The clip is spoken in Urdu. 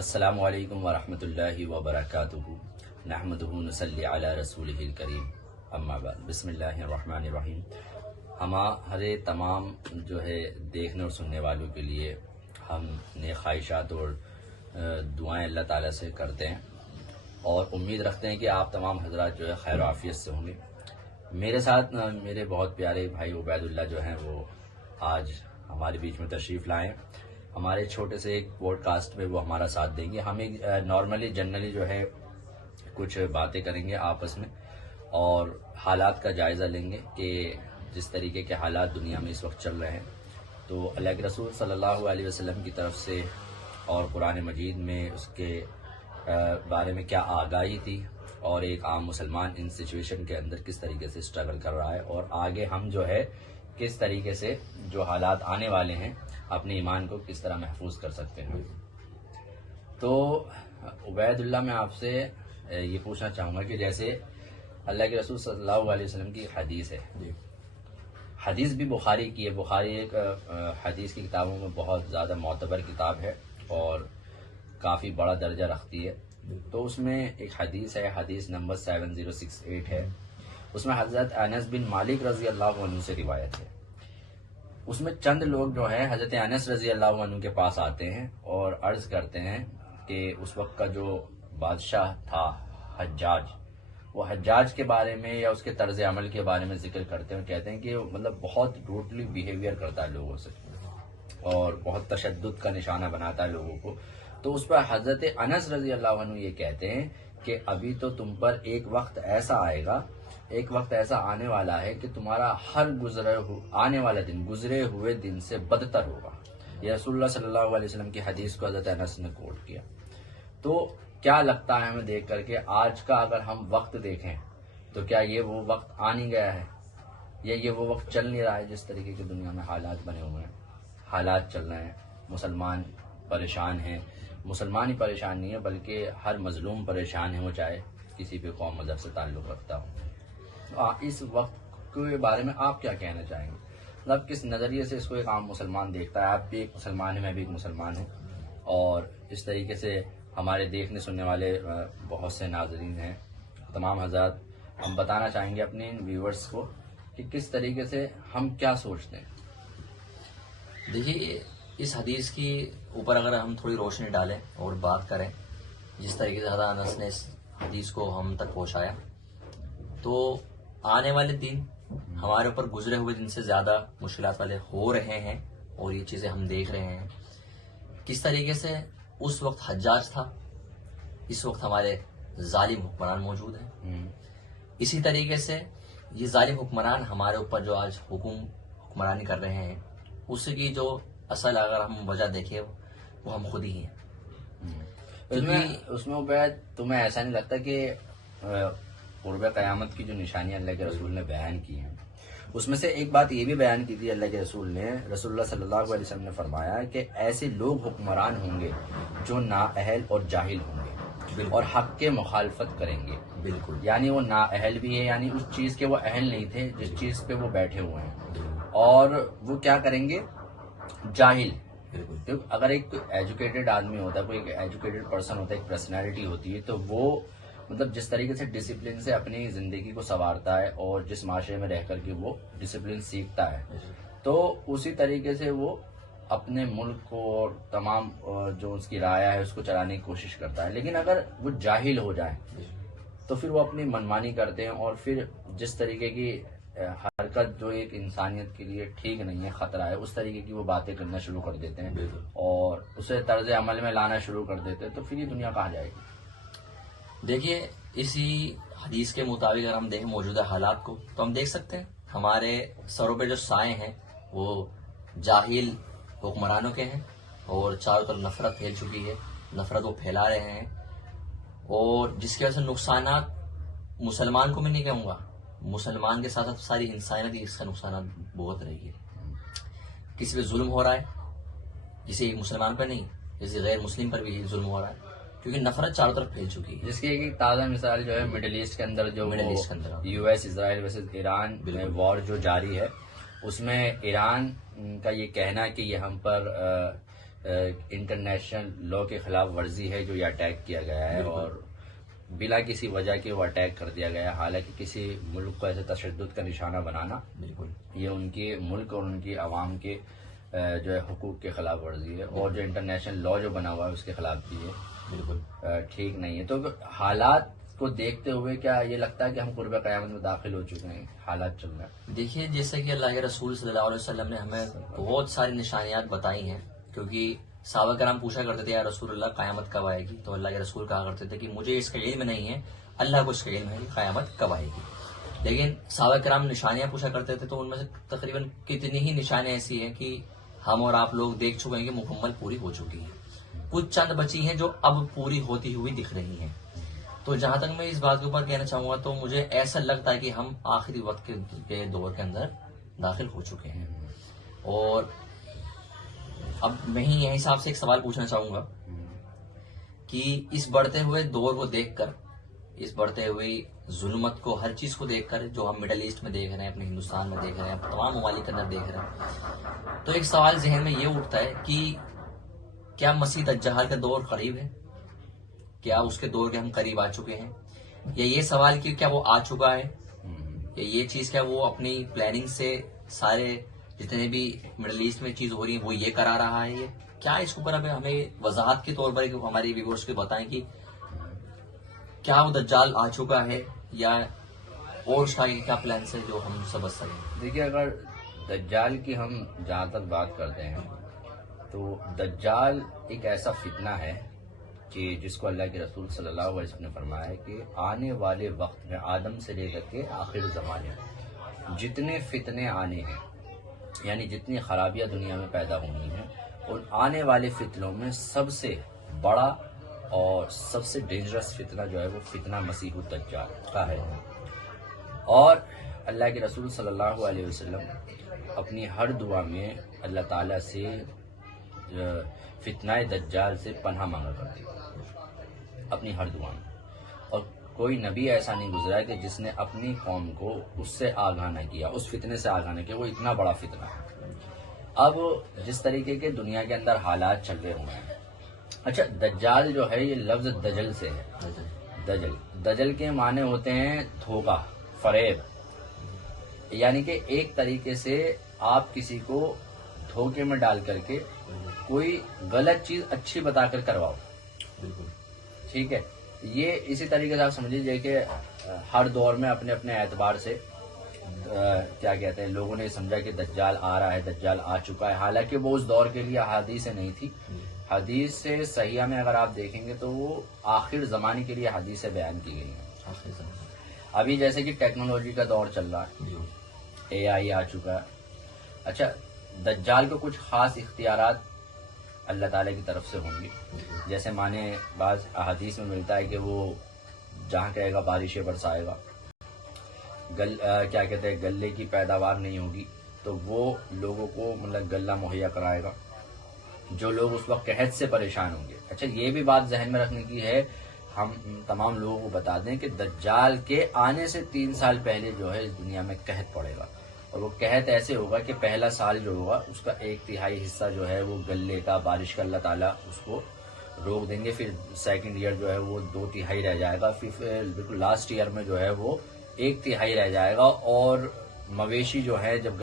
السلام علیکم ورحمۃ اللہ وبرکاتہ نحمدہ ونصلی علی رسولہ الکریم اما بعد بسم اللہ الرحمن الرحیم۔ ہمارے تمام جو ہے دیکھنے اور سننے والوں کے لیے ہم نیک خواہشات اور دعائیں اللہ تعالیٰ سے کرتے ہیں اور امید رکھتے ہیں کہ آپ تمام حضرات جو ہے خیر و عافیت سے ہوں گے۔ میرے ساتھ میرے بہت پیارے بھائی عبید اللہ جو ہیں وہ آج ہمارے بیچ میں تشریف لائیں۔ ہمارے چھوٹے سے ایک پوڈ کاسٹ میں وہ ہمارا ساتھ دیں گے۔ ہم ایک جنرلی جو ہے کچھ باتیں کریں گے آپس میں اور حالات کا جائزہ لیں گے کہ جس طریقے کے حالات دنیا میں اس وقت چل رہے ہیں تو اللہ کے رسول صلی اللہ علیہ وسلم کی طرف سے اور قرآن مجید میں اس کے بارے میں کیا آگاہی تھی اور ایک عام مسلمان ان سچویشن کے اندر کس طریقے سے اسٹرگل کر رہا ہے اور آگے ہم جو ہے کس طریقے سے جو حالات آنے والے ہیں اپنے ایمان کو کس طرح محفوظ کر سکتے ہیں۔ تو عبید اللہ میں آپ سے یہ پوچھنا چاہوں گا کہ جیسے اللہ کے رسول صلی اللہ علیہ وسلم کی حدیث ہے، حدیث بھی بخاری کی ہے۔ بخاری ایک حدیث کی کتابوں میں بہت زیادہ معتبر کتاب ہے اور کافی بڑا درجہ رکھتی ہے۔ تو اس میں ایک حدیث ہے، حدیث نمبر 7068 ہے۔ اس میں حضرت انس بن مالک رضی اللہ عنہ سے روایت ہے۔ اس میں چند لوگ جو ہے حضرت انس رضی اللہ عنہ کے پاس آتے ہیں اور عرض کرتے ہیں کہ اس وقت کا جو بادشاہ تھا حجاج، وہ حجاج کے بارے میں یا اس کے طرز عمل کے بارے میں ذکر کرتے ہیں، کہتے ہیں کہ مطلب بہت بروٹلی بیہیویئر کرتا ہے لوگوں سے اور بہت تشدد کا نشانہ بناتا ہے لوگوں کو۔ تو اس پر حضرت انس رضی اللہ عنہ یہ کہتے ہیں کہ ابھی تو تم پر ایک وقت ایسا آئے گا، ایک وقت ایسا آنے والا ہے کہ تمہارا ہر آنے والا دن گزرے ہوئے دن سے بدتر ہوگا۔ یہ رسول اللہ صلی اللہ علیہ وسلم کی حدیث کو حضرت انس نے کوٹ کیا۔ تو کیا لگتا ہے ہمیں دیکھ کر کے آج کا اگر ہم وقت دیکھیں تو کیا یہ وہ وقت آ نہیں گیا ہے یا یہ وہ وقت چل نہیں رہا ہے؟ جس طریقے کی دنیا میں حالات بنے ہوئے ہیں، حالات چل رہے ہیں، مسلمان پریشان ہیں، مسلمان ہی پریشان نہیں ہے بلکہ ہر مظلوم پریشان ہے، وہ چاہے کسی بھی قوم مذہب سے تعلق رکھتا ہو۔ اس وقت کے بارے میں آپ کیا کہنا چاہیں گے؟ مطلب کس نظریے سے اس کو ایک عام مسلمان دیکھتا ہے؟ آپ بھی ایک مسلمان ہیں، میں بھی ایک مسلمان ہوں اور اس طریقے سے ہمارے دیکھنے سننے والے بہت سے ناظرین ہیں، تمام حضرات ہم بتانا چاہیں گے اپنے ان ویورز کو کہ کس طریقے سے ہم کیا سوچتے ہیں۔ دیکھیے، اس حدیث کی اوپر اگر ہم تھوڑی روشنی ڈالیں اور بات کریں جس طریقے سے حضرت انس نے اس حدیث کو ہم تک پہنچایا، تو آنے والے دن ہمارے اوپر گزرے ہوئے دن سے زیادہ مشکلات والے ہو رہے ہیں اور یہ چیزیں ہم دیکھ رہے ہیں۔ کس طریقے سے اس وقت حجاج تھا، اس وقت ہمارے ظالم حکمران موجود ہیں۔ اسی طریقے سے یہ ظالم حکمران ہمارے اوپر جو آج حکمرانی کر رہے ہیں، اس کی جو اصل اگر ہم وجہ دیکھیں وہ ہم خود ہی ہیں۔ اس میں عبید تمہیں ایسا نہیں لگتا کہ قرب قیامت کی جو نشانیاں اللہ کے رسول نے بیان کی ہیں، اس میں سے ایک بات یہ بھی بیان کی تھی اللہ کے رسول نے، رسول اللہ صلی اللہ علیہ وسلم نے فرمایا کہ ایسے لوگ حکمران ہوں گے جو نااہل اور جاہل ہوں گے اور حق کے مخالفت کریں گے۔ بالکل، یعنی وہ نااہل بھی ہے، یعنی اس چیز کے وہ اہل نہیں تھے جس چیز پہ وہ بیٹھے ہوئے ہیں، اور وہ کیا کریں گے؟ جاہل۔ بالکل، اگر ایک ایجوکیٹڈ آدمی ہوتا ہے، کوئی ایک ایجوکیٹڈ پرسن ہوتا ہے، ایک پرسنالٹی ہوتی ہے، تو وہ مطلب جس طریقے سے ڈسپلن سے اپنی زندگی کو سنوارتا ہے اور جس معاشرے میں رہ کر کے وہ ڈسپلن سیکھتا ہے، تو اسی طریقے سے وہ اپنے ملک کو اور تمام جو اس کی رعایا ہے اس کو چلانے کی کوشش کرتا ہے۔ لیکن اگر وہ جاہل ہو جائے تو پھر وہ اپنی منمانی کرتے ہیں اور پھر جس طریقے کی حرکت جو ایک انسانیت کے لیے ٹھیک نہیں ہے، خطرہ ہے، اس طریقے کی وہ باتیں کرنا شروع کر دیتے ہیں اور اسے طرز عمل میں لانا شروع کر دیتے ہیں، تو پھر یہ دنیا کہاں جائے گی؟ دیکھیے، اسی حدیث کے مطابق اگر ہم دیکھیں موجودہ حالات کو تو ہم دیکھ سکتے ہیں ہمارے سروں پہ جو سائے ہیں وہ جاہل حکمرانوں کے ہیں اور چاروں طرف نفرت پھیل چکی ہے، نفرت وہ پھیلا رہے ہیں اور جس کی وجہ سے نقصانات مسلمان کو میں نہیں کہوں گا، مسلمان کے ساتھ ساتھ ساری انسانیت کی اس کا نقصانات بہت رہی ہے۔ کسی پہ ظلم ہو رہا ہے، کسی مسلمان پہ نہیں، کسی غیر مسلم پر بھی ظلم ہو رہا ہے کیونکہ نفرت چاروں طرف پھیل چکی ہے۔ جس کی ایک تازہ مثال جو ہے مڈل ایسٹ کے اندر جو یو ایس اسرائیل ورسز ایران میں وار جو جاری ہے، اس میں ایران کا یہ کہنا کہ یہ ہم پر انٹرنیشنل لا کے خلاف ورزی ہے جو یہ اٹیک کیا گیا ہے، بالکل۔ اور بلا کسی وجہ کے وہ اٹیک کر دیا گیا ہے، حالانکہ کسی ملک کو ایسے تشدد کا نشانہ بنانا بالکل یہ ان کے ملک اور ان کی عوام کے جو ہے حقوق کے خلاف ورزی ہے، اور جو انٹرنیشنل لا جو بنا ہوا ہے اس کے خلاف بھی ہے، بالکل ٹھیک نہیں ہے۔ تو حالات کو دیکھتے ہوئے کیا یہ لگتا ہے کہ ہم قرب قیامت میں داخل ہو چکے ہیں، حالات چل رہے ہیں؟ دیکھیے، جیسے کہ اللہ کے رسول صلی اللہ علیہ وسلم نے ہمیں بہت ساری نشانیات بتائی ہیں، کیونکہ صحابہ کرام پوچھا کرتے تھے یا رسول اللہ قیامت کب آئے گی، تو اللہ کے رسول کہا کرتے تھے کہ مجھے اس کا علم نہیں ہے، اللہ کو اس کا علم ہے کہ قیامت کب آئے گی۔ لیکن صحابہ کرام نشانیاں پوچھا کرتے تھے، تو ان میں سے تقریباً کتنی ہی نشانیاں ایسی ہیں کہ ہم اور آپ لوگ دیکھ چکے ہیں کہ مکمل پوری ہو چکی ہیں، کچھ چند بچی ہیں جو اب پوری ہوتی ہوئی دکھ رہی ہیں۔ تو جہاں تک میں اس بات کے اوپر کہنا چاہوں گا، تو مجھے ایسا لگتا ہے کہ ہم آخری وقت کے دور کے اندر داخل ہو چکے ہیں۔ اور اب میں ہی یہیں سے آپ سے ایک سوال پوچھنا چاہوں گا کہ اس بڑھتے ہوئے دور کو دیکھ کر، اس بڑھتے ہوئی ظلمت کو، ہر چیز کو دیکھ کر، جو ہم مڈل ایسٹ میں دیکھ رہے ہیں، اپنے ہندوستان میں دیکھ رہے ہیں، تمام ممالک کے اندر دیکھ رہے ہیں، تو ایک سوال ذہن میں یہ اٹھتا ہے کہ کیا مسیح دجال کا دور قریب ہے؟ کیا اس کے دور کے ہم قریب آ چکے ہیں؟ یا یہ سوال کہ کیا وہ آ چکا ہے، یا یہ چیز کیا وہ اپنی پلاننگ سے سارے جتنے بھی مڈل ایسٹ میں چیز ہو رہی ہیں وہ یہ کرا رہا ہے؟ یہ کیا اس کے اوپر ہمیں وضاحت کے طور پر ہماری ویورز کو بتائیں کہ کیا وہ دجال آ چکا ہے، یا اور اس کا کیا پلانس ہے جو ہم سمجھ سکیں؟ دیکھیے، اگر دجال کی ہم جہاں تک بات کرتے ہیں تو دجال ایک ایسا فتنہ ہے کہ جس کو اللہ کے رسول صلی اللہ علیہ وسلم نے فرمایا ہے کہ آنے والے وقت میں آدم سے لے کر کے آخر زمانے میں جتنے فتنے آنے ہیں، یعنی جتنی خرابیاں دنیا میں پیدا ہونی ہیں، ان آنے والے فتنوں میں سب سے بڑا اور سب سے ڈینجرس فتنہ جو ہے وہ فتنہ مسیح الدجال کا ہے۔ اور اللہ کے رسول صلی اللہ علیہ وسلم اپنی ہر دعا میں اللہ تعالیٰ سے فتنہ دجال سے پناہ مانگا کرتے ہیں، اپنی ہر دعا میں۔ اور کوئی نبی ایسا نہیں گزرا کہ جس نے اپنی قوم کو اس سے آگاہ نہ کیا، اس فتنے سے آگاہ نہ کیا، وہ اتنا بڑا فتنہ ہے۔ اب جس طریقے کے دنیا کے اندر حالات چل رہے ہوئے ہیں، اچھا دجال جو ہے یہ لفظ دجل سے ہے۔ دجل کے معنی ہوتے ہیں دھوکہ، فریب، یعنی کہ ایک طریقے سے آپ کسی کو دھوکے میں ڈال کر کے کوئی غلط چیز اچھی بتا کر کرواؤ، بالکل ٹھیک ہے۔ یہ اسی طریقے سے آپ سمجھ لیجیے کہ ہر دور میں اپنے اپنے اعتبار سے کیا کہتے ہیں، لوگوں نے سمجھا کہ دجال آ رہا ہے، دجال آ چکا ہے، حالانکہ وہ اس دور کے لیے حدیث نہیں تھی۔ حدیث سے صحیحہ میں اگر آپ دیکھیں گے تو وہ آخر زمانے کے لیے حدیث بیان کی گئی ہیں۔ ابھی جیسے کہ ٹیکنالوجی کا دور چل رہا ہے، اے آئی آ چکا ہے، اچھا دجال کو کچھ خاص اختیارات اللہ تعالیٰ کی طرف سے ہوں گے، جیسے مانے بعض احادیث میں ملتا ہے کہ وہ جہاں کہے گا بارشیں برسائے گا، کیا کہتے ہیں گلے کی پیداوار نہیں ہوگی تو وہ لوگوں کو مطلب غلہ مہیا کرائے گا، جو لوگ اس وقت قحط سے پریشان ہوں گے۔ اچھا یہ بھی بات ذہن میں رکھنے کی ہے، ہم تمام لوگوں کو بتا دیں کہ دجال کے آنے سے 3 سال پہلے جو ہے اس دنیا میں قحط پڑے گا، اور وہ قحط ایسے ہوگا کہ پہلا سال جو ہوگا اس کا 1/3 حصہ جو ہے وہ گلے کا، بارش کا اللہ تعالیٰ اس کو روک دیں گے، پھر سیکنڈ ایئر جو ہے وہ 2/3 رہ جائے گا، پھر بالکل لاسٹ ایئر میں جو ہے وہ 1/3 رہ جائے گا، اور مویشی جو ہے جب